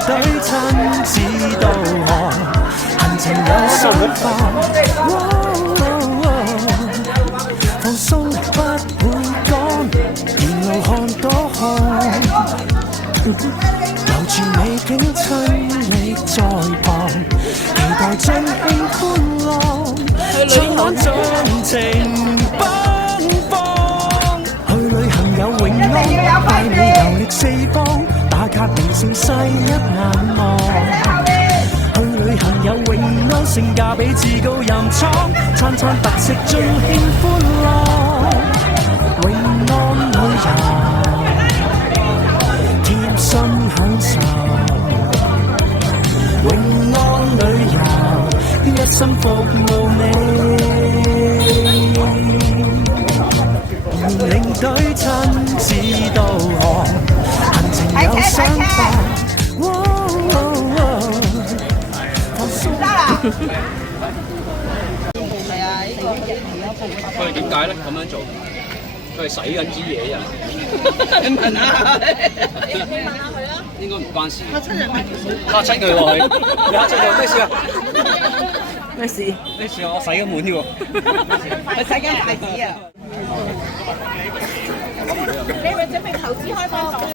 隊親自導航，行程有想法，放鬆不會趕，沿路看多看，留住美景親歷在旁，期待盡興歡樂，唱玩盡情奔放。去旅行有泳安，帶你遊歷四方，打卡名勝世一眼望。去旅行有泳安，性價比自高任倉，餐餐特色盡興歡樂。泳安旅遊，貼心享受。永安旅遊，一心服務你。領隊親自導航，行程有想法。佢哋點解咧咁樣做？佢哋洗緊支嘢啊！你問下佢，應該唔關事。嚇親人咩？嚇親佢喎！你嚇親佢咩事啊？咩事？咩事啊？我洗緊碗喎。佢洗緊筷子啊！你係咪準備投資開放？